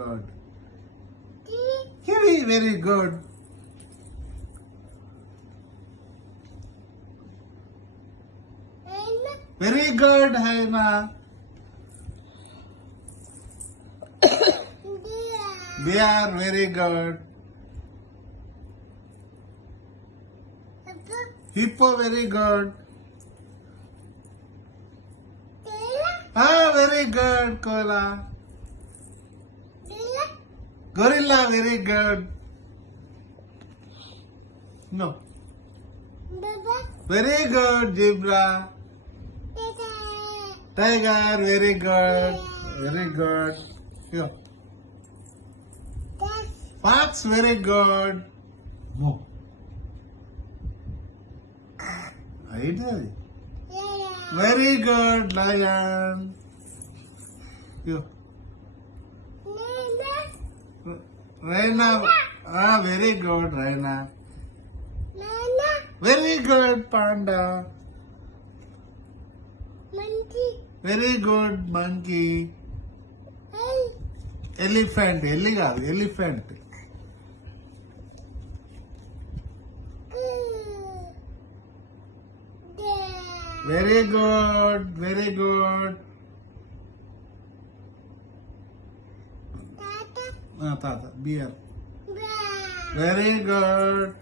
good. Kiwi, very good. Very good, Haina. Bear, very good. Hippo, very good. Very good, Koala. Gorilla, very good. No. Very good, zebra. Tiger, very good. Very good. Here. Fox, very good. No. Very good, lion. Here. Raina, very good, Raina. Very good, panda. Very good, monkey. Elephant, elephant. Very good, very good. Tata, bear. Very good.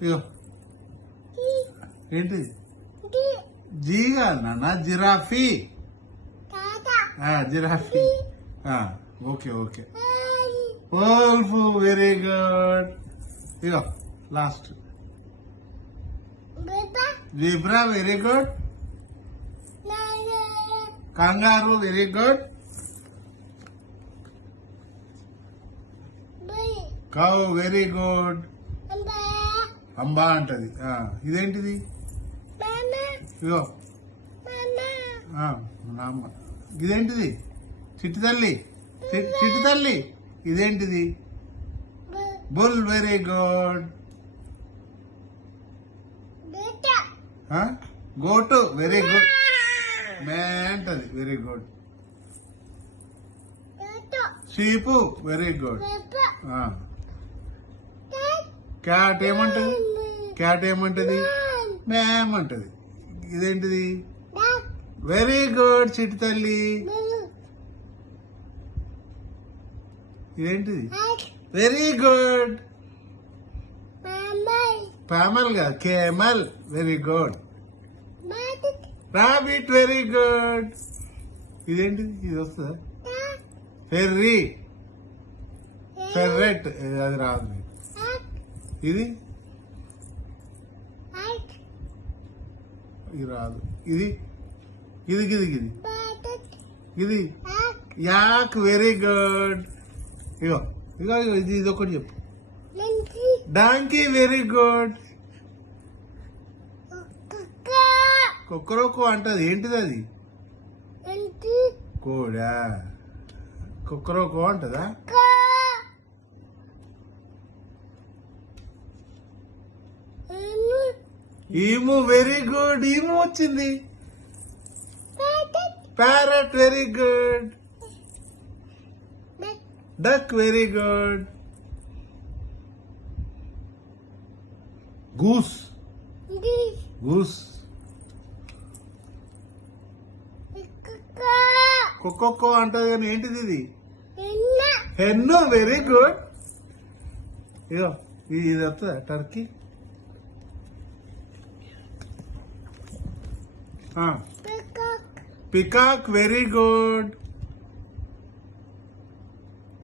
Yo. ఏంటి జీ కాదు giraffe giraffe okay okay wolf, very good ఇగో last zebra very good kangaroo very good cow very good అంబా అంటది ఇదేంటిది ఇగో నామ్మ ఇదేంటిది చిట్టి తల్లి ఇదేంటిది bull very good goat very good మే అంటది very good sheep very good cat ఏమంటది మ్యామ్ అంటది ఇదేంటిది వెరీ గుడ్ చిట్టి తల్లి ఇదేంటిది వెరీ గుడ్ పామల్ గా camel very good rabbit very good ఇదేంటిది ఇది వస్తుందా ఫెర్రెట్ అది రాదు ఇది రాదు ఇది యాక్ వెరీ గుడ్ ఇగో ఇది ఒకటి చెప్పు డాంకీ వెరీ గుడ్ కుక్కరోకో అంటది ఏంటిది అది కోడా కుక్కరోకో అంటదా ఈము వెరీ గుడ్ ఈము వచ్చింది parrot very good duck very good goose కుక్కో అంటది కానీ ఏంటిది ఇది హెన్ను వెరీ గుడ్ ఇగో ఇది వస్తుందా టర్కీ Peacock, very good.